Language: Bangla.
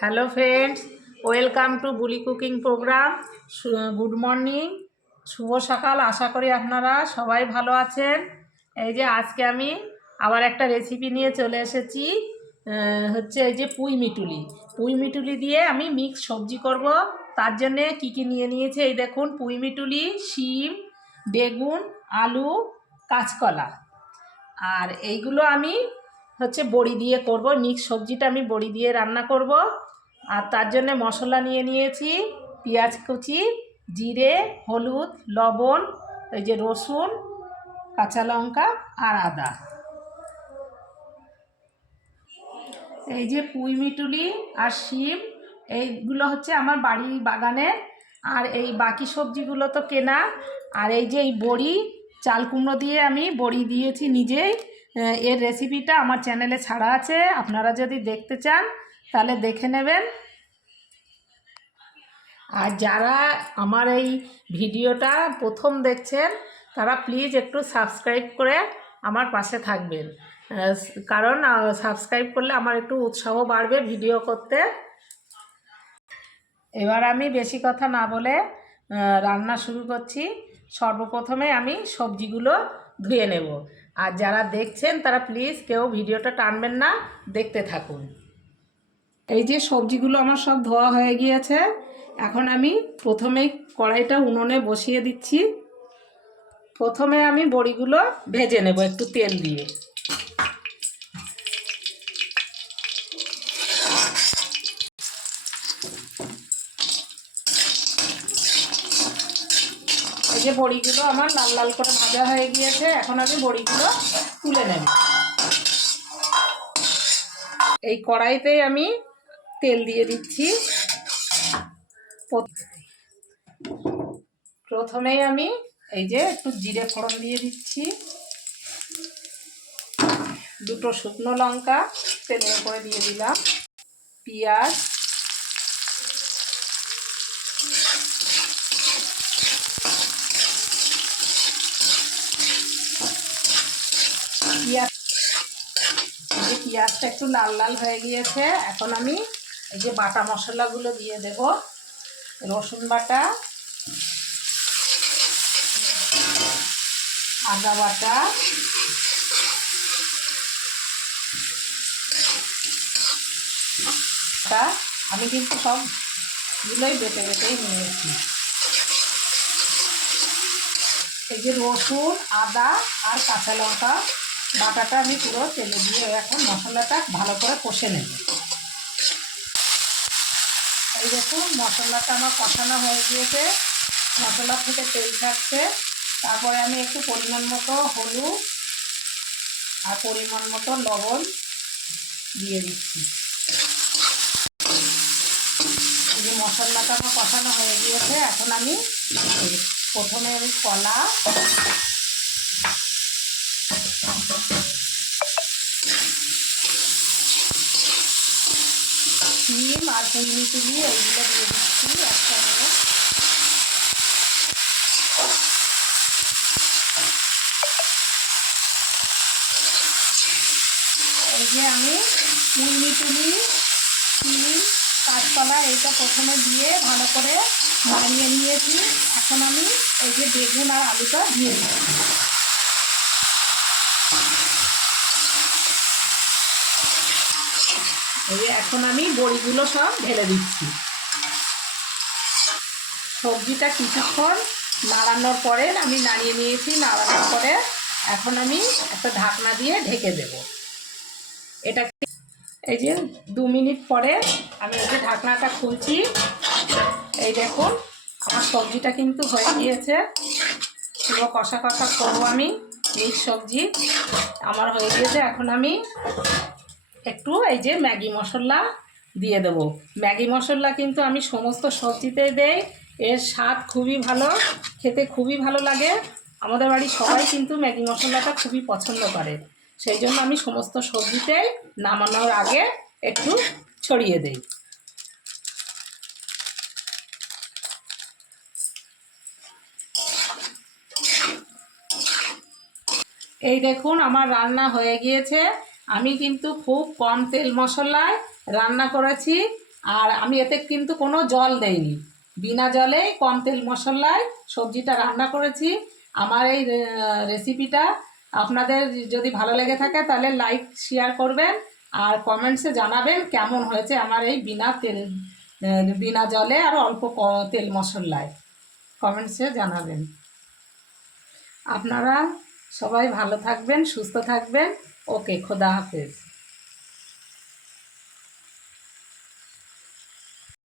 Hello friends, welcome to bully cooking programme. Good morning. শুভ সকাল, আশা করি আপনারা সবাই ভালো আছেন। এই যে আজকে আমি আবার একটা রেসিপি নিয়ে চলে এসেছি। হচ্ছে এই যে পুঁই মিটুলি। পুঁই মিটুলি দিয়ে আমি মিক্স সবজি করব। তার জন্যে কী কী নিয়ে নিয়েছি? এই দেখুন, পুঁই মিটুলি, শিম, বেগুন, আলু, কাঁচকলা। আর এইগুলো আমি হচ্ছে বড়ি দিয়ে করব। মিক্স সবজিটা আমি বড়ি দিয়ে রান্না করব। আর তার জন্য মশলা নিয়ে নিয়েছি পেঁয়াজ কুচি, জিরে, হলুদ, লবণ, এই যে রসুন, কাঁচা লঙ্কা আর আদা। এই যে পুঁই মিটুলি আর শিম, এইগুলো হচ্ছে আমার বাড়ি বাগানের আর এই বাকি সবজিগুলো তো কেনা। আর এই যে এই বড়ি, চাল কুমড়ো দিয়ে আমি বড়ি দিয়েছি নিজেই। এর রেসিপিটা আমার চ্যানেলে ছাড়া আছে। আপনারা যদি দেখতে চান, তাহলে দেখে নেবেন। আর যারা আমার এই ভিডিওটা প্রথম দেখছেন, তারা প্লিজ একটু সাবস্ক্রাইব করে আমার পাশে থাকবেন। কারণ সাবস্ক্রাইব করলে আমার একটু উৎসাহ বাড়বে ভিডিও করতে। এবার আমি বেশি কথা না বলে রান্না শুরু করছি। সর্বপ্রথমে আমি সবজিগুলো ধুয়ে নেব। আর যারা দেখছেন, তারা প্লিজ কেউ ভিডিওটা টানবেন না, দেখতে থাকুন। এই যে সবজিগুলো আমার সব ধোয়া হয়ে গিয়েছে, এখন আমি প্রথমে কড়াইটা উনুনে বসিয়ে দিচ্ছি। প্রথমে আমি বড়িগুলো ভেজে নেব একটু তেল দিয়ে। যে বড়িগুলো আমার লাল লাল করে ভাজা হয়ে গিয়েছে, এখন আমি বড়িগুলো তুলে নেব। এই কড়াইতেই আমি তেল দিয়ে দিচ্ছি। প্রথ- প্রথমেই আমি এই যে একটু জিরে ফোড়ন দিয়ে দিচ্ছি। দুটো শুকনো লঙ্কা, তেলের উপরে দিয়ে দিলাম। পেঁয়াজ এই যে পেঁয়াজটা একটু লাল লাল হয়ে গিয়েছে। এখন আমি এই যে বাটা মশলাগুলো দিয়ে দেব। রসুন বাটা, আদা বাটা, আমি কিন্তু সবগুলোই বেটে বেটেই নিয়েছি। এই যে রসুন, আদা আর কাঁচা লঙ্কা বাটাটা আমি পুরো তেলে দিয়ে এখন মশলাটা ভালো করে কষে নেব। এই দেখুন, মশলাটা আমার কষানো হয়ে গিয়েছে। মশলা থেকে তেল ছাড়ছে। তারপরে আমি একটু পরিমাণ মতো হলুদ আর পরিমাণ মতো লবণ দিয়ে দিচ্ছি। এই যে মশলাটা আমার কষানো হয়ে গিয়েছে, এখন আমি প্রথমে আমি কলা শিম আর পুঁই তুলি এইগুলো দিয়ে দিচ্ছি একসঙ্গে এই যে আমি পুঁই তুলি শিম কাঁচকলা এইটা প্রথমে দিয়ে ভালো করে নাড়িয়ে নিয়েছি। এখন আমি এই যে বেগুন আর আলুটা দিয়ে দিচ্ছি। এই যে এখন আমি বড়িগুলো সব ঢেলে দিচ্ছি। সবজিটা কিছুক্ষণ নাড়ানোর পরে আমি নাড়িয়ে নিয়েছি, নাড়ানোর পরে এখন আমি একটা ঢাকনা দিয়ে ঢেকে দেব। এটা এই যে দু মিনিট পরে আমি এই যে ঢাকনাটা খুলছি। এই দেখুন, আমার সবজিটা কিন্তু হয়ে গিয়েছে। পুরো কষা কষা করব আমি। এই সবজি আমার হয়ে গিয়েছে। এখন আমি একটু এই যে ম্যাগি মশলা দিয়ে দেব। ম্যাগি মশলা কিন্তু আমি সমস্ত সবজিতেই দেই, এর স্বাদ খুবই ভালো, খেতে খুবই ভালো লাগে। আমাদের বাড়ির সবাই কিন্তু ম্যাগি মশলাটা খুবই পছন্দ করে। সেই জন্য আমি সমস্ত সবজিতেই নামানোর আগে একটু ছড়িয়ে দেই। এই দেখুন, আমার রান্না হয়ে গিয়েছে। আমি কিন্তু খুব কম তেল মশলায় রান্না করেছি, আর আমি এতে কিন্তু কোনো জল দেইনি। বিনা জলেই কম তেল মশলায় সবজিটা রান্না করেছি। আমার এই রেসিপিটা আপনাদের যদি ভালো লেগে থাকে তাহলে লাইক শেয়ার করবেন, আর কমেন্টসে জানাবেন কেমন হয়েছে আমার এই বিনা তেল বিনা জলে আর অল্প তেল মশলায়। কমেন্টসে জানাবেন। আপনারা সবাই ভালো থাকবেন, সুস্থ থাকবেন। ওকে খোদা হাফেজ।